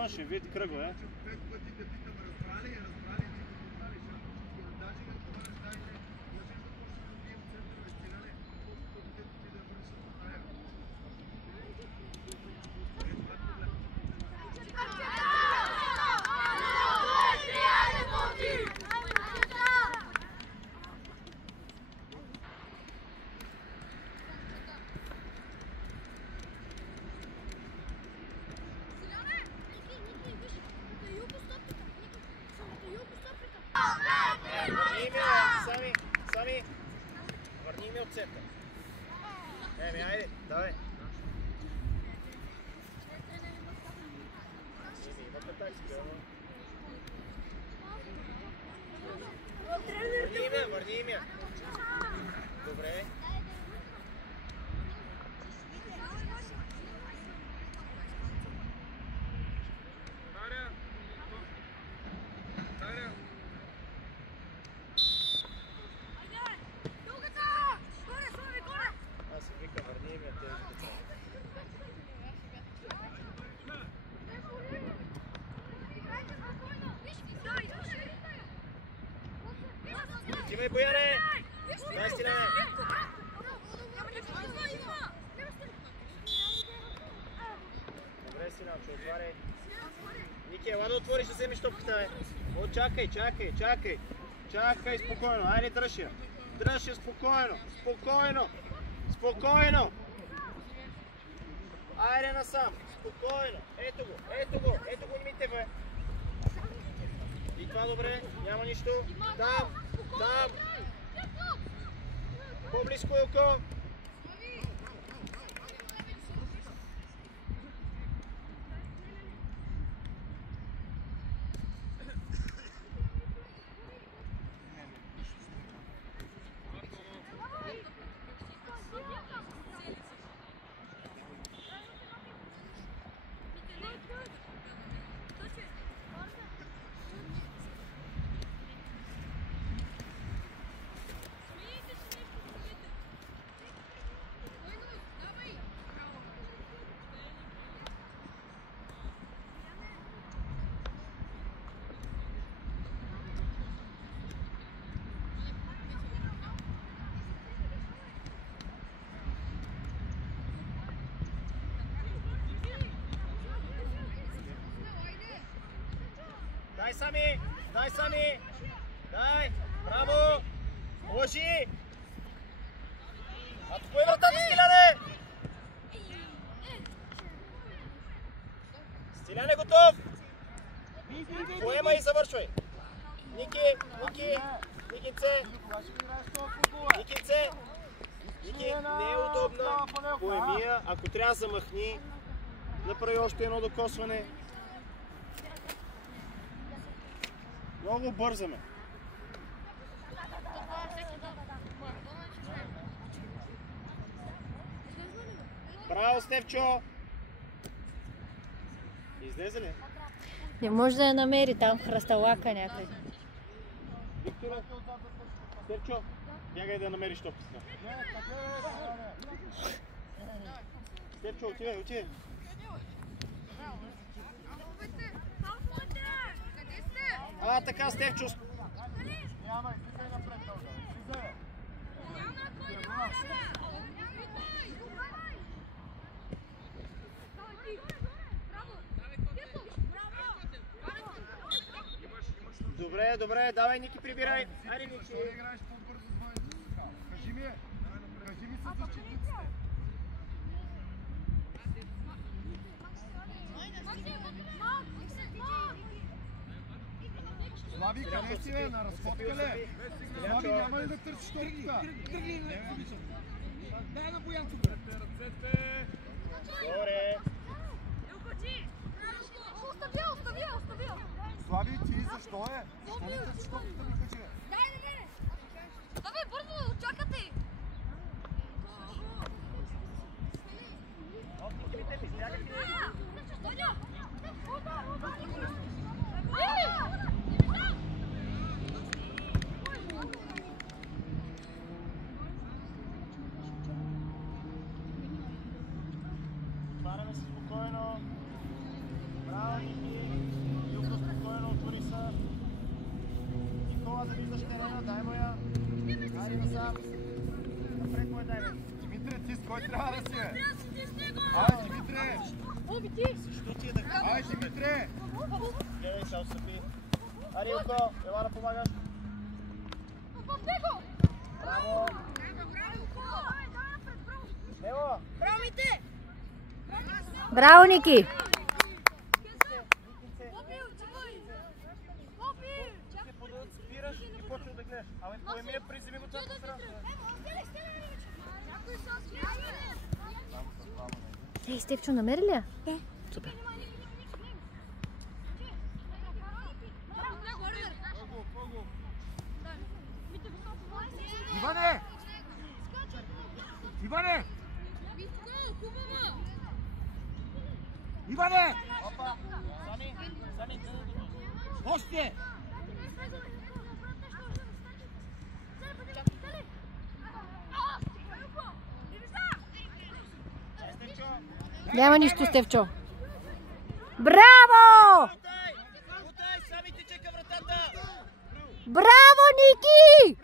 външен вид, кръгла е. Сами, върни ми от център. Айде, давай. Имат атаки, върни ми. Добре. Тимей, Бояне! Дай Стиляне! Добре, Стилянчо, отваряй. Ники, ела да отвориш да вземеш топката, бе. О, чакай, спокойно. Айде, дръж я. Спокойно. Айде насам, спокойно. Ето го, имите, бе. И това добре, няма нищо. Там. По-близко е око. Дай Сами! Дай! Браво! Лъжи! Атакуй вратата, Стиляне! Стиляне готов! Поема и завършвай! Никинце! Ники, не е удобно. Поеми я, ако трябва замахни. Направи още едно докосване. Много бързаме. Браво, Стефчо! Излезе ли? Не може да я намери там хръсталака някъде. Виктора, Стефчо, бягай да намериш топката. Стефчо, отивай. Така, Стефчо. Няма, излизай напред, излизай. Добре, давай, Ники, прибирай. Айде, Ники. Играеш по-бързо с двойната така. Кажи ми с защитниците. Слави, къде си, бе? На разходка ли? Слави, няма ли да търсиш топката? Дай на Боянцо, бе. Ръцете! Добре. Оставя! Слави, ти защо е? Защо не търсиш топката, ми кажи? Давай, бързо, чакате! Отваряме се спокойно. Браво, Ники. Илко, спокойно, отвори се. Никола, да виждаш терена, дай му я. Хайде насам. Напред му я дай, бе. Димитре, ти с кой трябва да си, бе? Ай, Димитре! Защо ти е да хвана? Ай, Димитре! Гледай, сега отстъпи. Ари, Илко, ела да помагаш. Браво! Ево! Браво, Ники! Се подадат, спираш и почваш да гледаш. Абе, поеми я, приземи го това пространство. Ей, Стефчо, намери ли я? Супер. Иване! Иване! Иване! Опа! Сами! Сами! Още! Стефчо! Няма нищо, Стефчо. Браво! Бутай! Бутай! Сами ти чека вратата! Браво, Ники!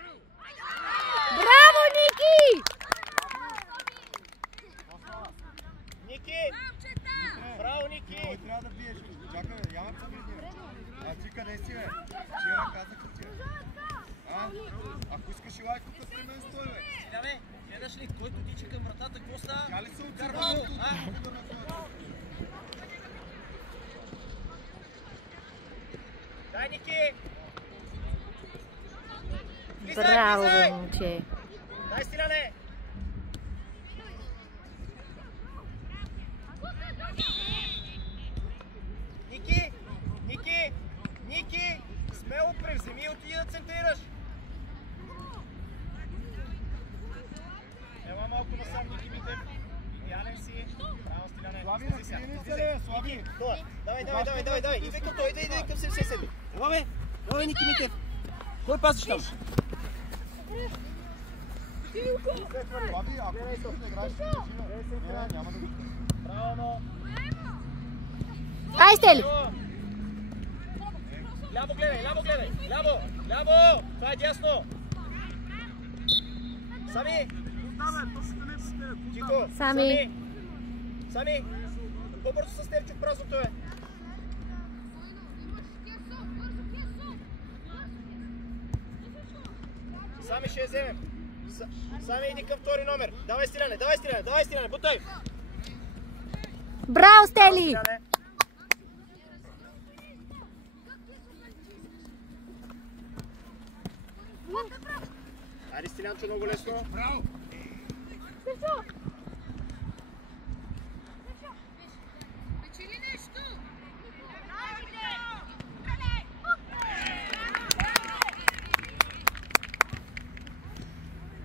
Браво, Ники! Ники! Браво, Ники! Кой трябва да биеш? Чакай, бе, няма погледни. А ти къде си, бе? Вчера казах ти. А? Ако искаш и лайк, тук при мен стой, бе. Сега, бе, гледаш ли, който тича към вратата, какво става? Така ли се Карва отзива? го, а? Дай, Ники! Влизай, Браво, влизай! момче. Дай, Стиляне! Ники! Ники! Ники! Смело превземи и отиди да центрираш! Ела малко насам, Ники Митев. Идеален си. Браво, Стиляне. Слави, Слези сега. накрини се, Слизай. бе, Слави. Тоя. Давай. Идвай към той, идвай към 77. Ела, бе. Ела, бе, Ники Митев. Кой пасиш там? Слави, ако не искаш да играеш, ще кажи, бе. Не, няма да го... Браво, но. Ай, Стели! Ляво гледай, ляво! Това е дясно! Сами! Чико! Сами. Сами! По-бързо с Стефчо, празното е! Сами ще я вземем! Сами иди към втори номер! Давай, Стиляне, бутай! Браво, Стели! Стиляне. Айде, Стилянчо, много лесно. Браво!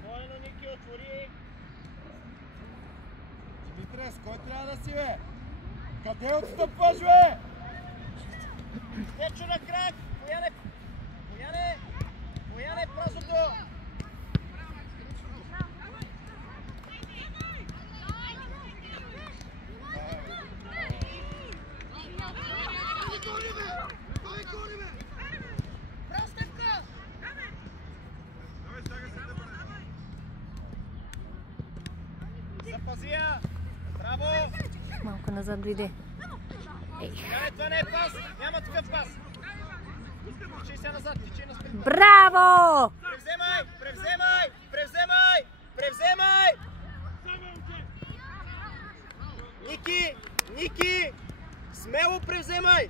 Бойно, Ники, отвори. Димитре, с кой трябва да си, бе? Къде отстъпваш, бе? Стефчо на крак! Бояне, празното! Запази я! Браво! Малко назад дойде. Бояне, това не е пас! Няма такъв пас! Тичай сега назад, тичай на спринт! Браво! Превземай! Ники! Смело превземай!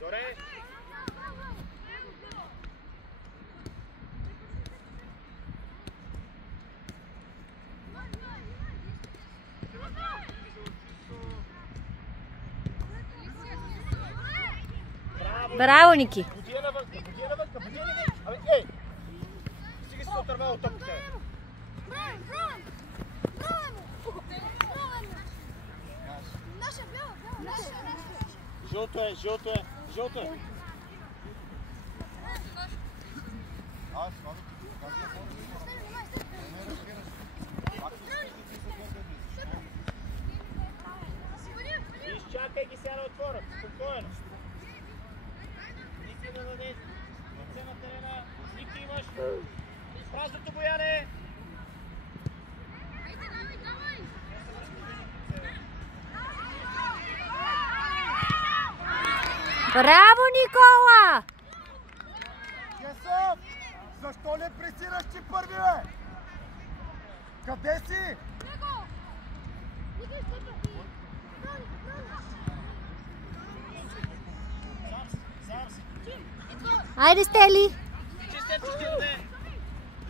Добре! Браво, Ники! Буди я навън! Абе, ей! Стига си се отървал от топката. Жълто е, жълто е, жълто е. Аз, слава ти, как да хора? Не разбираш. Пак искаш да ти зададеш. Изчакай ги сега да отворят, спокойно. Ники да дадеш. Ръце на терена. Ники имаш. Празното Бояне. Браво, Никола! Кесов! Защо не пресираш ти първи, бе? Къде си? Айде, Стели!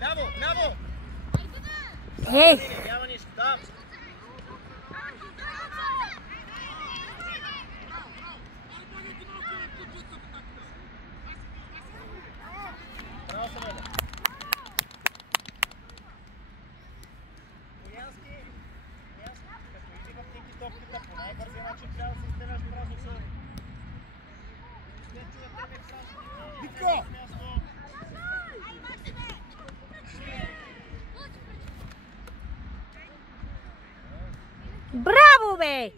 Ляво, ляво! Ей! Няма нищо, там! Браво, Самеле! Боянски, като иди в Ники топката, по най-бързия начин трябва да се изтеляш празно съд. След чуя тебе празно. Вика! Браво, бе!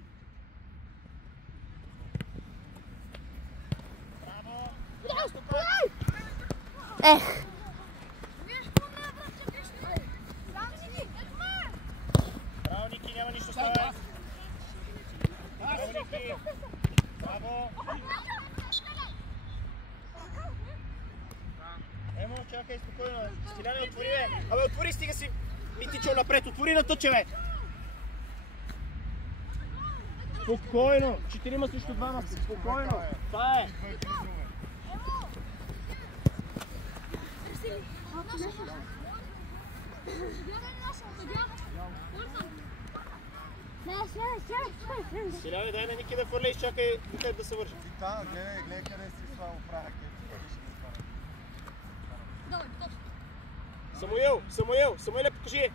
Ех! Браво, Ники, няма нищо става. Браво, Ники! Браво! Емо, чакай спокойно. Стиляне, отвори, бе! Абе, отвори, стига си Митичо напред. Отвори на тъче, бе! Спокойно! 4 срещу 2. Спокойно! Това е! Стиляне, дай на Ники да фърля и чакай да се върши. Та, гледай къде си това оправя кефи. Самуиле, покажи!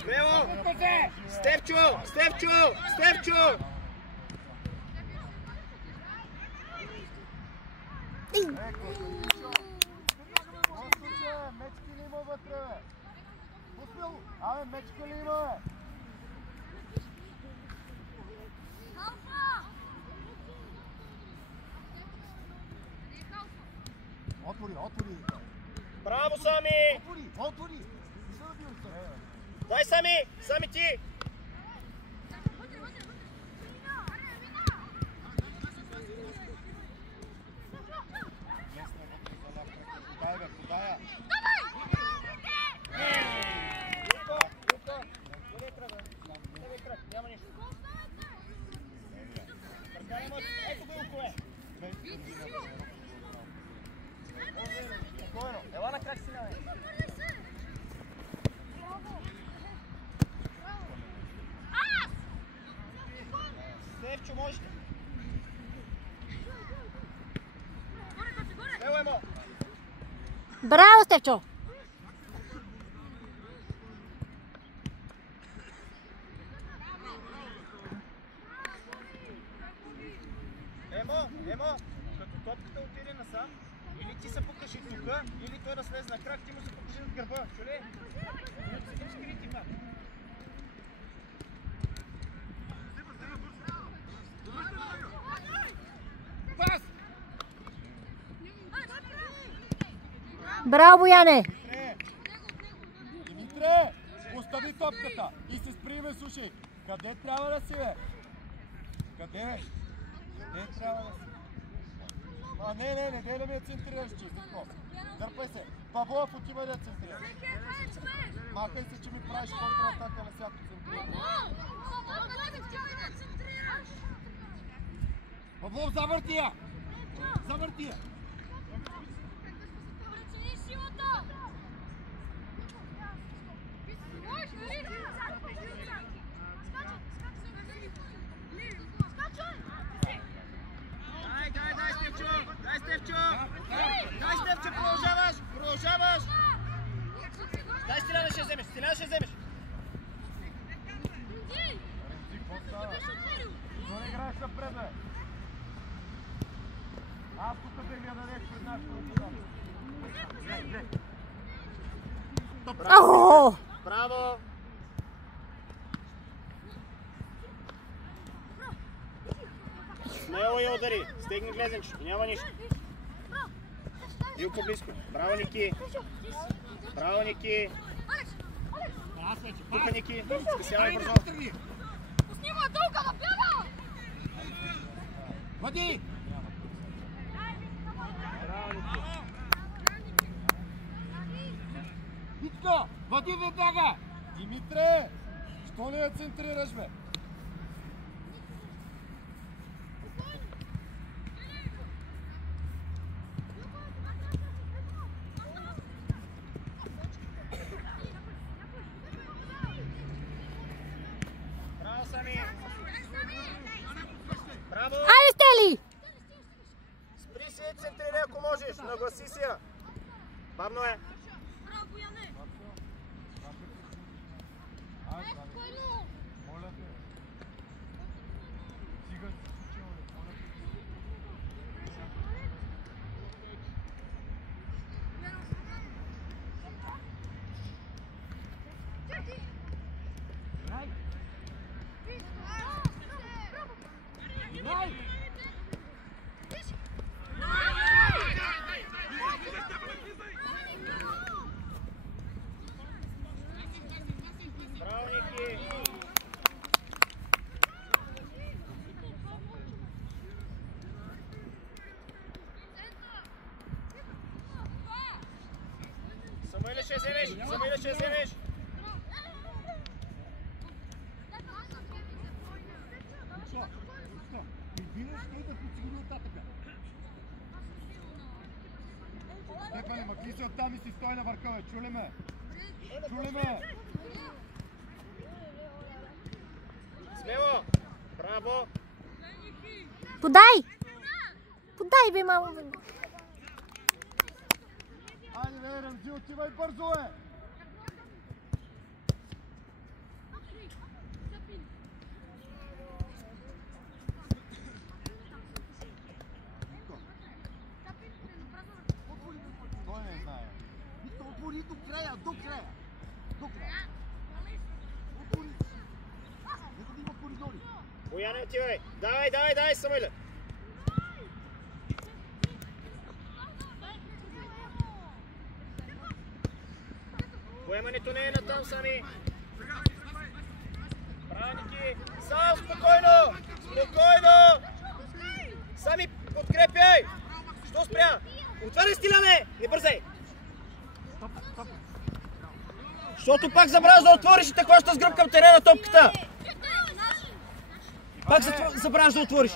Смело! Стефчо! Мечки ли има вътре, бе? Пуснал! Абе, мечка ли има, бе? Отвори! Браво, Сами! Отвори! Дай, Сами ти! Подай, бе, подая! Няма нищо. Ето го Илко, е! Спокойно, ела на крак си, бе! Стефчо, можеш ли? Ело, Емо! Браво, Стефчо! Емо, като топката отиде насам, или ти се покажи тука, или той да слезе на крак, ти му се покажи над гърба. Чули? Скрити, ма. Пас! Браво, Бояне! Димитре, остави топката и се спри, ме, слушай. Къде трябва да си, бе? Къде трябва да си? Не дай да ми я центрираш, честно. Дърпай се. Павлов, отивай да центрираш. Махай се, че ми правиш контратака на всяко центриране. Павлов, завърти я! Завърти я! Дай, Стефчо, продължаваш! Дай, Стиляне ще вземеш! напред, бе! Аз тук да ми я дадеш пред нашото нападение. Ау! Браво! Смело я удари. Стегни глезенчето. Няма нищо. Бил по-близко. Браво, Ники. Браво, Ники. Тука, Ники. Скъсявай бързо. Снимай дълга да бяга! Води! Браво, Ники. Витко, води веднага! Димитре! Що не я центрираш, бе? Браво, Сами. Браво! Айде, Стели! Спри си и центрирай, ако можеш. Нагласи си я. Бавно е. Браво, Яне! Моля те. Стига си, моля те. Браво, Ники. Самуиле ще вземеш. Самуиле ще вземеш. Винеш той да подсигури оттатъка. Степане, макли се оттам и си стой на върха, бе. Чули ме? Чули ме? Смело. Браво. Подай! Подай, бе, мамо. Айде, бе, Рамзи, отивай бързо, е! Той не знае. Отвори до края, до края. До края. Отвори. Нека да има коридори. Бояне, отивай. Давай, давай, давай, Самуиле. Поемането не е натам, Сами. Браво, Ники. Сам, спокойно. Спокойно. Сами, подкрепяй. Що спря? Отваряй, Стиляне. Не бързай. Защото пак забравяш да отвориш и те хваща с гръб към терена топката. Пак забравяш да отвориш.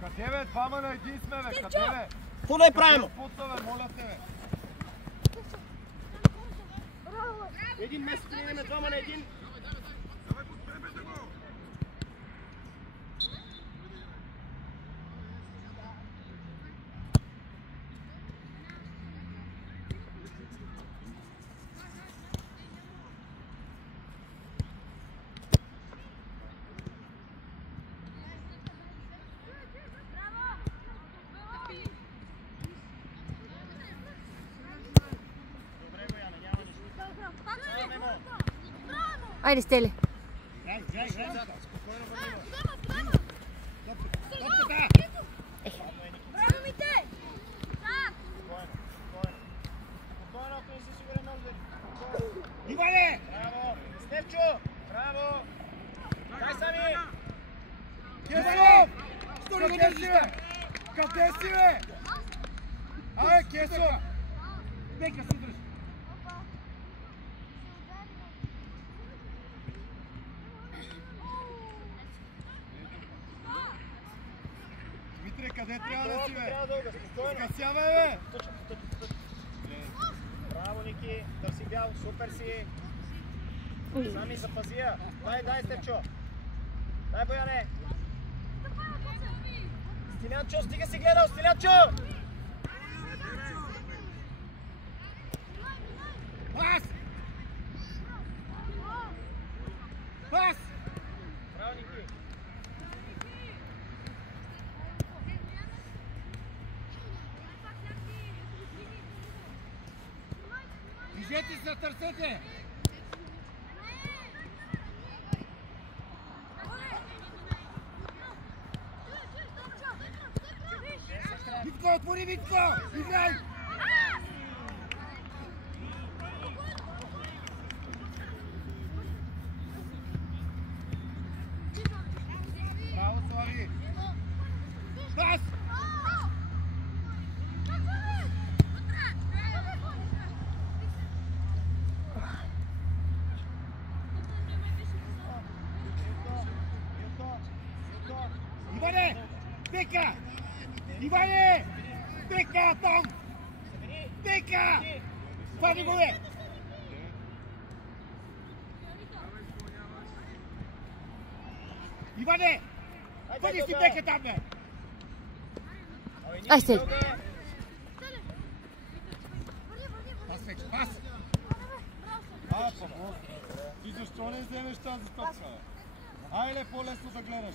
Къде, бе? Двама на един сме, бе. Къде, бе? Какво да е правилно? Пута, бе, моля те, бе. Един месец тренираме двама на един. Айде, Стели. Браво, Мите! Иване! Браво! Стефчо! Браво! Дай, Сами! Кесов! Къде си, бе? Къде си, бе? Ай, Кесов! Нека се удръж. Дмитрий, къде трябва да си, бе? Трябва дълга, спокойно. Скъсявай, бе! Точно. Браво, Ники! Търси бял, супер си! Сами запази я! Дай, Стефчо! Дай, Бояне! Стилянчо, стига си гледал! Стилянчо! Пас! Пас! Браво, Ники! Движете се, търсете! Витко, отвори, Витко! Играй! Браво, Слави! Пас! Иване! Дека! Иване! Дека там! Дека! Пади го бе! Иване! Пади си дека там бе! Ай, стели! Пас вече, пас! Бог! Ти защо не вземеш тази топка? Айде по-лесно да гледаш.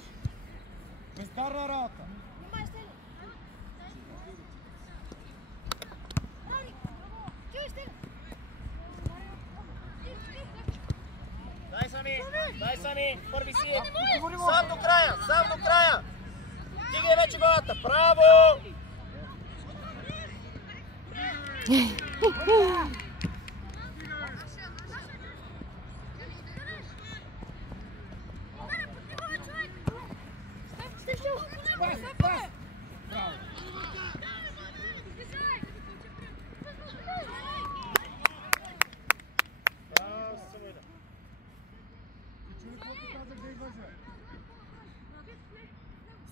Бездарна работа. Дай сами, първи си. Сам до края. Дигай вече главата, браво! Пас! Браво!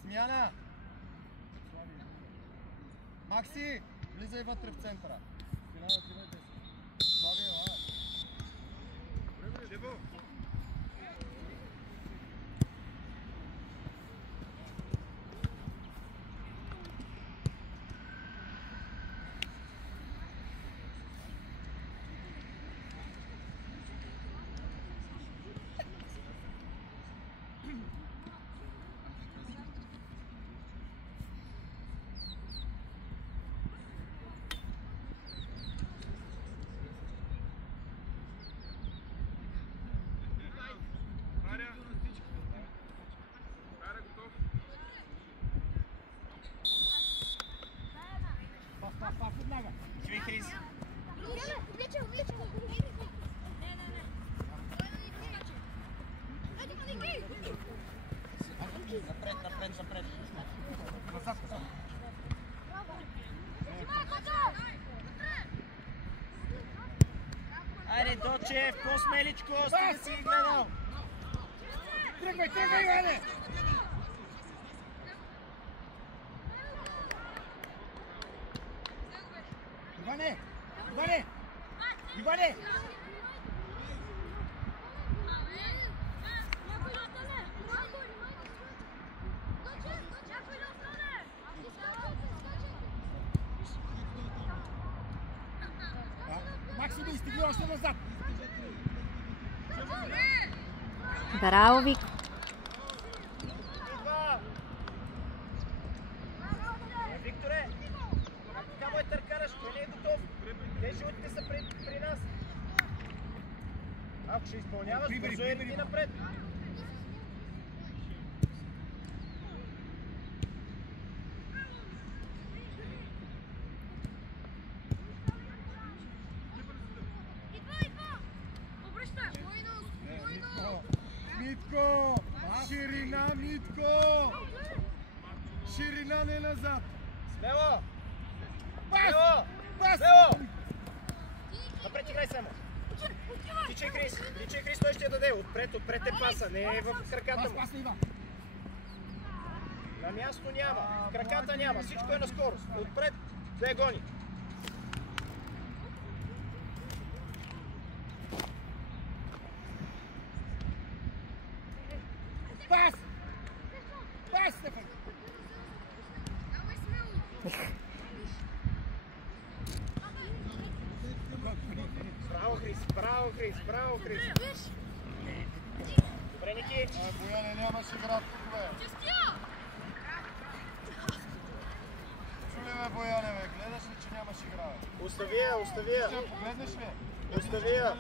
Смяна! Макси, влизай вътре в центъра. Напред. Назад. Айде, Дочев, по-смеличко, стига си ги гледал. Тръгвай, Иване! Иване! Максими, стигни още назад! Браво, Вик! Викторе, така мой търкараш, той не е готов. Те животите са при нас. Ако ще изпълняваш, бързо е ти напред. Митко! Ширина, Митко! Ширина, не назад! Смело! Пас! Напред играй само! Тичай Крис, той ще я даде. Отпред е паса, не е в краката му. На място няма, в краката няма, всичко е на скорост. Отпред да я гони. Пас, Стефан! Браво, Крис! Добре, Ники! Бояне, нямаш игра тук, бе! Чули, бе, Бояне, бе, гледаш ли, че нямаш игра, бе? Остави я! Ще погледнеш ли? Остави я.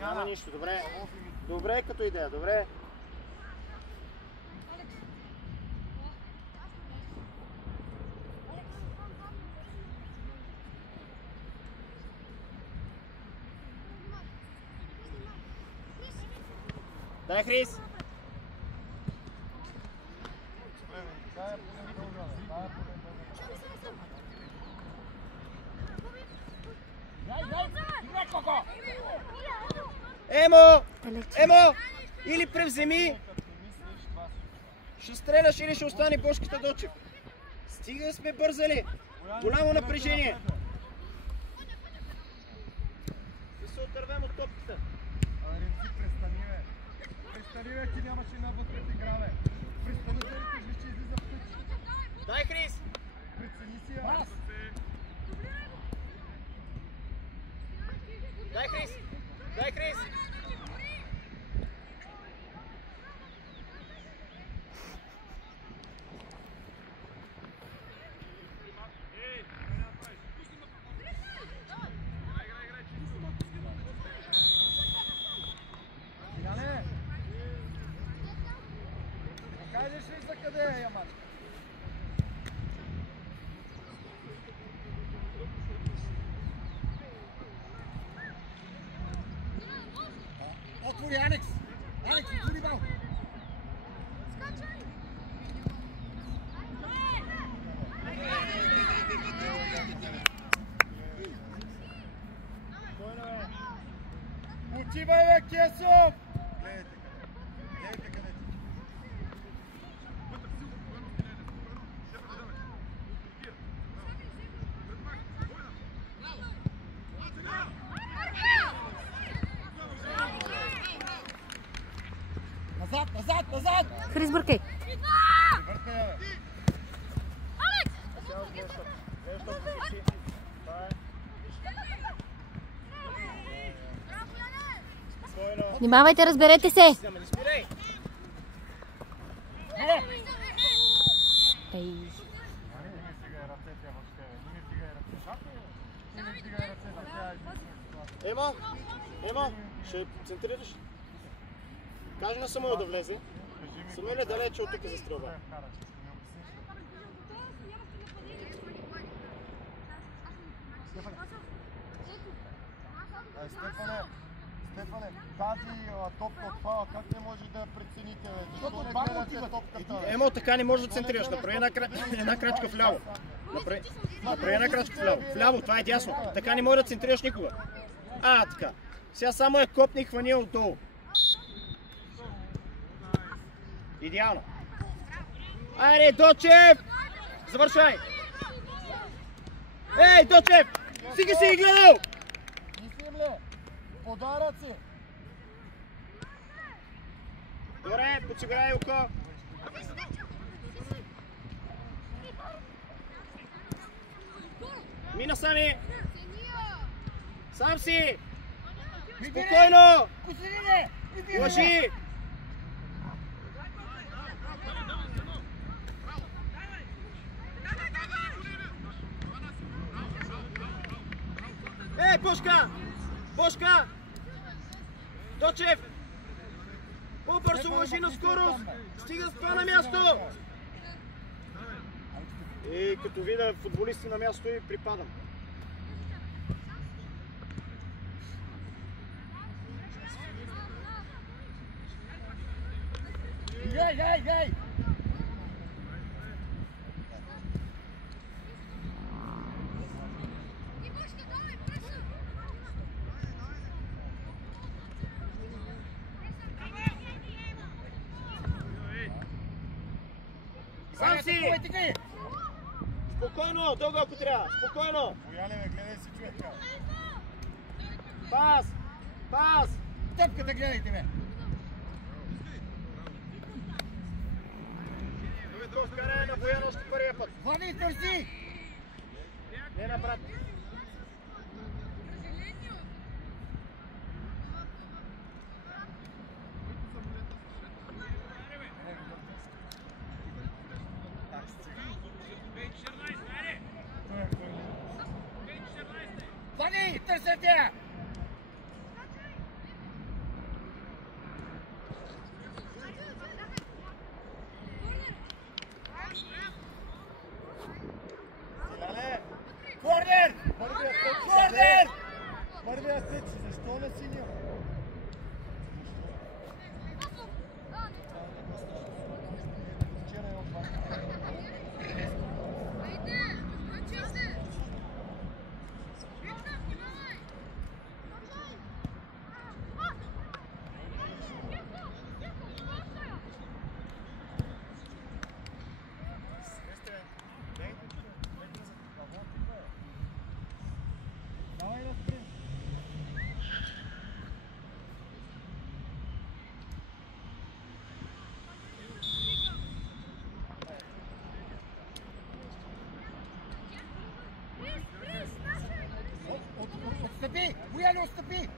Няма нищо, добре. Добре като идея, добре. Дай, Хрис! Емо! Емо! Или превземи! Ще стреляш или ще остане бошката Дочев. Стига сме бързали! Голямо напрежение! Да се отървем от топката. Ремзи, престани, бе. Престани, бе, ти нямаш една вътре в игра, бе. Престани, бе, кажи, че излиза в път. Дай, Хрис! Прецени си я. Дай, Хрис! Дай, Хрис! Яне! Кажеш ли за къде е Ямачка? Отвори Алекс! Алекс, отвори бал! Отивай, бе, Кесов! Гледайте къде. Гледайте къде ти. Назад, назад, назад! Хрис, бъркай. Въртай, бе. Внимавайте, разберете се. Ей. Емо! Емо! Ще центрираш? Кажи на Самуил да влезе. Самуил е далече от тук за стрелба. Стефане, тази топка от фала, как не може да прецените, бе? Защото не гледате топката, бе? Емо, така не можеш да центрираш. Направи една крачка вляво. Направи една крачка вляво. Вляво, това е дясно. Така не може да центрираш никога. Така. Сега само е копни и хвани отдолу. Идеално. Айде, Дочев! Завършвай! Ей, Дочев! Стига си ги гледал! Мислим ли? Подаръци! Добре, подсигурай око. Мина сами! Сам си! Спокойно! Лъжи! Ей, Бошка! Бошка! Дочев! По-бързо лъжи на скорост! Стига с това на място! И като видя футболисти на място и припадам. Гей, гей, гей! Сам си! Спокойно, дълго ако трябва, спокойно! Бояле, гледай си човека! Пас! Пас! Тъпката гледайте, бе! Скарай на Боян още първия път! Хвани, търси! Не на брат! Търсете! Корнер! Корнер! Първия сет, защо на синия? Вчера е от вас. Давай да спрем. Отстъпи! Бояне, отстъпи!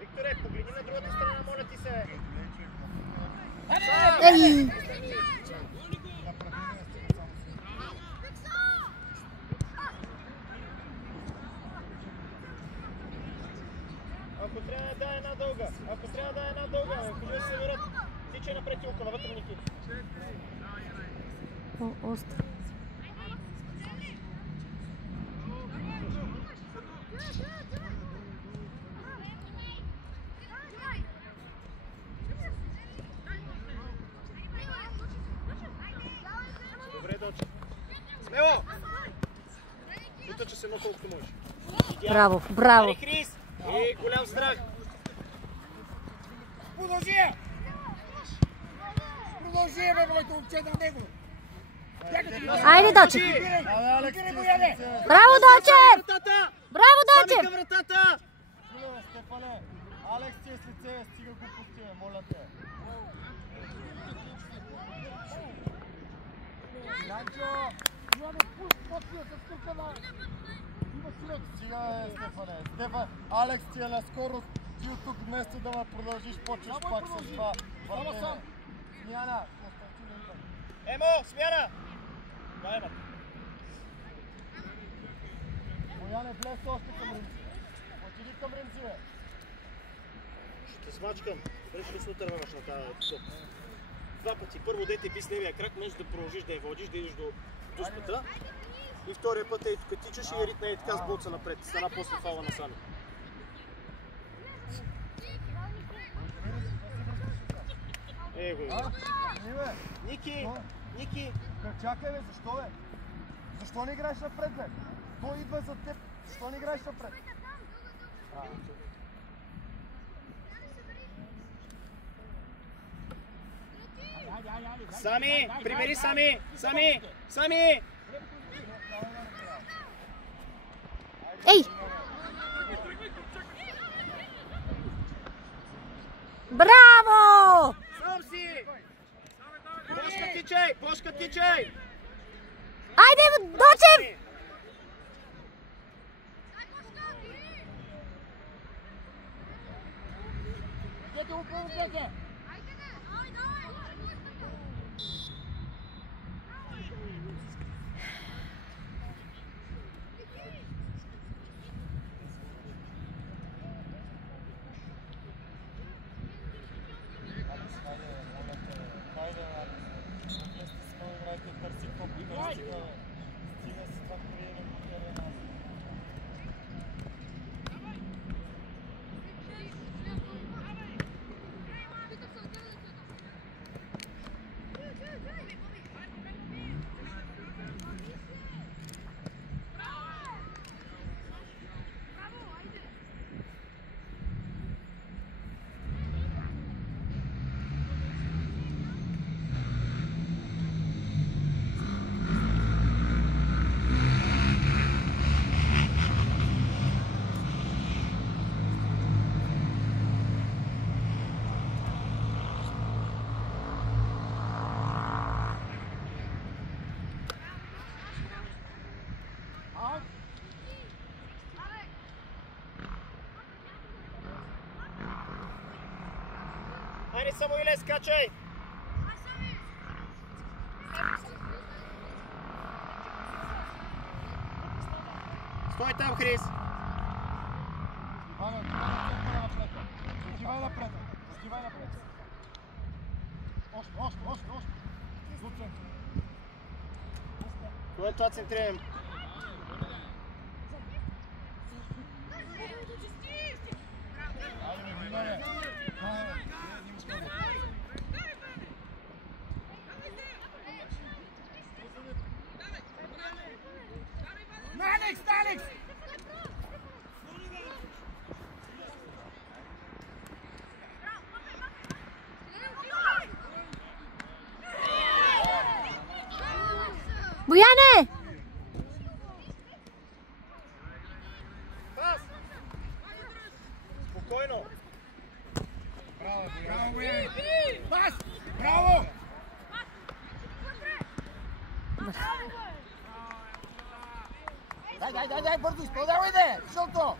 Викторе, погледни на другата страна, моля ти се. Ей! Ако трябва да е една дълга, ако трябва да е една дълга, ако не се върят, тичай напред и около навътре, Ники. Остро. Добре, Доче. Смело! Пита, че се едно колкото можеш. Браво, браво. Али Крис! И голям страх. Продължи! Продължи, бе, моето момче, на него! Айде, Доче! Браво, Доче! Браво, Доче! Сами към вратата! Стефане, Алекс ти е с лице, стига го пусти, моля те. Янчо! Имаме пуст, почва се стука на... Има човек. Стига, Стефане. Стефан, Алекс ти е на скорост. Ти от тук вместо да ме продължиш, почваш пак с това въртене. Смяна! Константин идва. Емо, смяна! Дай ма. Бояне, влез още към Римци. Отиди към Римци, бе. Ще смачкам. Беше ли се отърваш на тази топ? Два пъти. Първо дете би с левия крак, между да продължиш да я водиш, да идеш до дуспата. И втория път е тук тичаш и ритна е така с болца напред. Стана после фала на Сами. Его. Ники! Ники! Чакай, бе, защо, бе? Защо не играеш напред, бе? Той идва за теб. Защо не играеш напред? Сами! Прибери Сами! Сами! Сами! Ей! Браво! Сам си! Пошка тичай! Пошка тичай! Айде, Доче! Дете, упълно, дете! Айде, Самуиле, скачай! Стой там, Хрис! Иване, отивай напред. Отивай напред. Отивай напред. Още. Случай. Кое е това центриране? Айде, Иване. Алекс! Бояне! Пас! Спокойно! Браво, Бояне! Пас! Браво! Дай, бързо, изпълнявай, де! Жълто!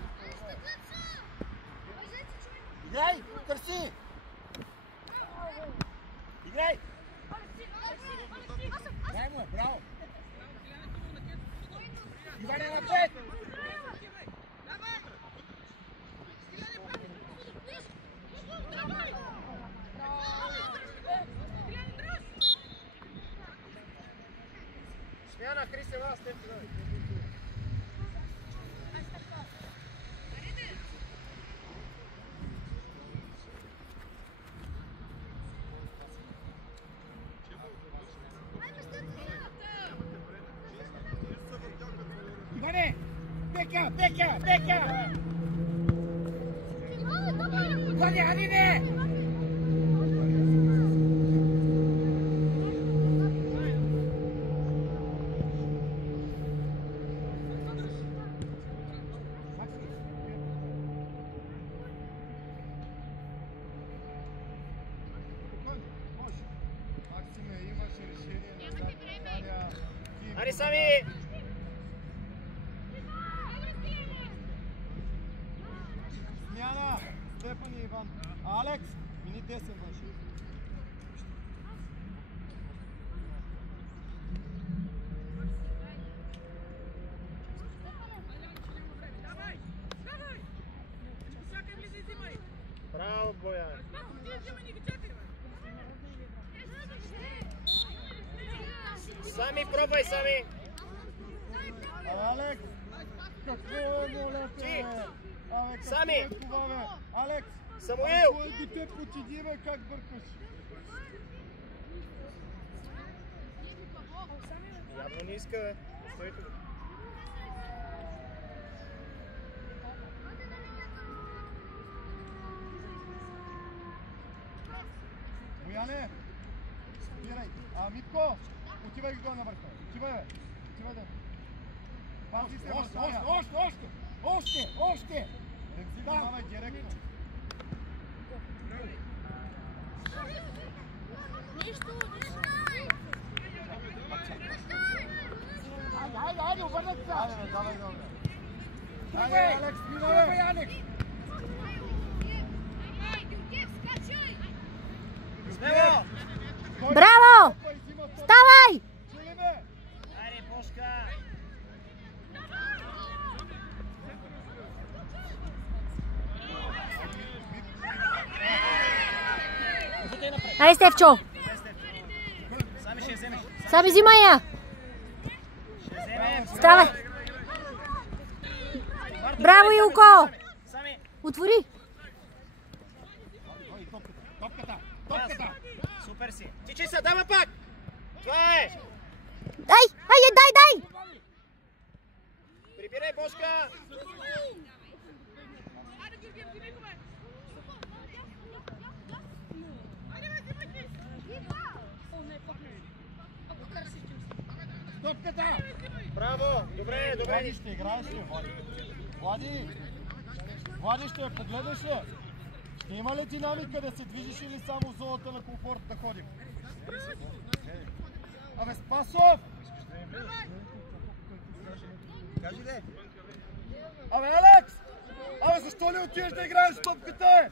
Играй, търси! Играй! Дай му, браво! Иване, напред! Смяна, Хрисева, с теб. Иване! Бека! Влади, не! Максиме, имаше решение на задния. Ари сами! Смяна! Стефан и Иван. Алекс, мини 10 външи. Браво, Боян! Сами, пробвай сами! Алекс! Какво е, моля те, бе? Абе, какво Сами! е това, бе? Алекс! Самуил! Кой до те потиди, бе, как бъркаш? Явно не иска, бе. Стой тук. Бояне! Спирай! Митко! Отивай долу на върха! Отивай, бе! Отивай, да! Пази се, Още! Не си внимавай директно! Айде, обърнат се! Давай! Айде, Алекс, минавай! Алекс! Смело! Браво! Ставай! Чули ме! Айде, Бошка! Айде, Стефчо! Сами ще я вземеш. Сами взимай я! Ще я вземем. Ставай! Браво, Илко! Сами! Отвори! Топката! Супер си! Тичай се, дава пак! Това е! Дай! Дай! Прибирай, Бошка! Топката! Браво! Добре! Влади, ще играеш ли? Влади, ще я погледнеш ли? Ще има ли динамика да се движиш или само в зоната на комфорт да ходим? Абе, Спасов! Кажи де! Абе, Алекс! Абе, защо не отиваш да играеш с топката?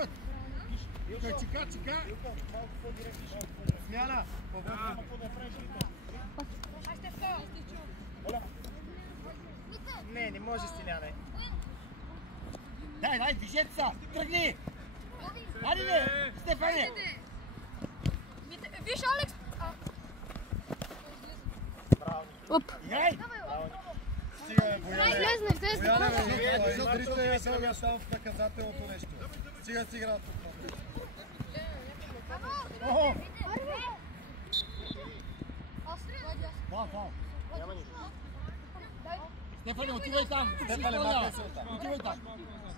път. Чека. Смяна. Не може Стиляне. Дай, движете се! Тръгни! Хайде бе! Стефане! Виж, Алекс! Оп. Яй! Стига бе, Бояне. Влезне. Бояне, издрите я сега само в наказателното нещо. Стига си играят тук. Охо! Да. Няма нищо. Стефане, отивай там! Стефане, махай се оттам. Отивай там!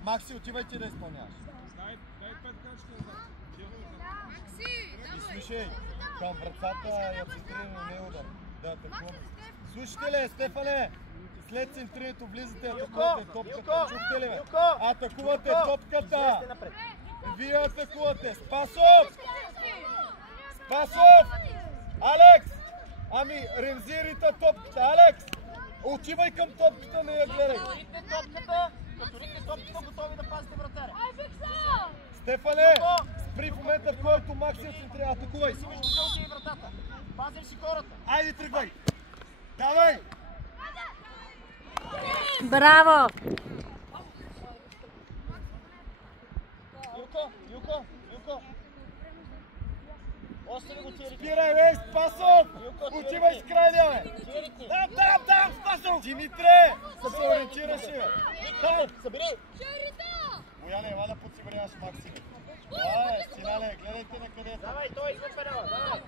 Макси, отивай ти да изпълняваш. И слушай, към вратата я центрирано не е удар. Да атакуваме. Слушайте ли, Стефане? След центрирането влизате, атакувате топката. Чухте ли, бе? Атакувате топката! Вие атакувате! Спасов! Алекс! Ами, ремзирайте топката, Алекс! Отивай към топката, не я гледай! Като рикне топката, готови да пазите вратаря. Стефане! Спри в момента, в който Макси я центрира, атакувай! Си между жълтия и вратата. Пазим си хората. Айде, тръгвай! Давай! Браво! Юко! Остави го тирите. Спирай, бе, Спасов! Отивай с крайния, бе! Там, Спасов! Димитре! Да се ориентираш, бе! Там! Събери! Бояне, ела да подсигуряваш Макси, бе! Давай, Стинале, гледайте на къде. Давай, той извън педала, давай!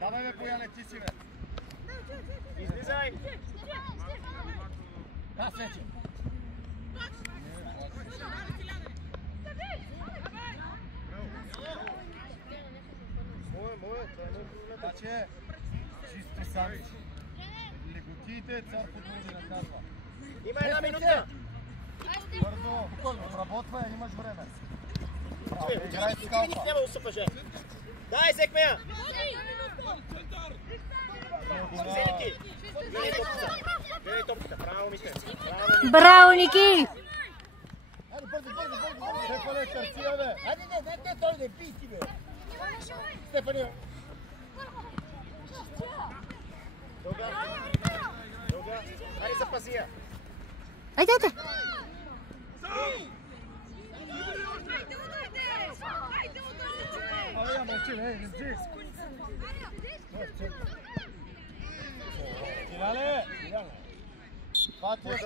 Давай, бе, Бояне, ти си, бе! Излизай! Да, вече! Мое, това е много Значи, чисто сами. Леготиите, цар футбол ни наказва. Има една минута! Бързо, обработвай, имаш време. Играй с калпа. Няма да усъпаш, е. Дай, взехме я! Взели ти! Гледай топката, право мисля. Браво, Ники! Хайде, бързо! Стефане, търсия, бе! Хайде, не, той да пи си, бе! Стефане! Дълга. Айде, запази я. Айде! Абе, я мълчи, не мълчи! Финале! Това ти е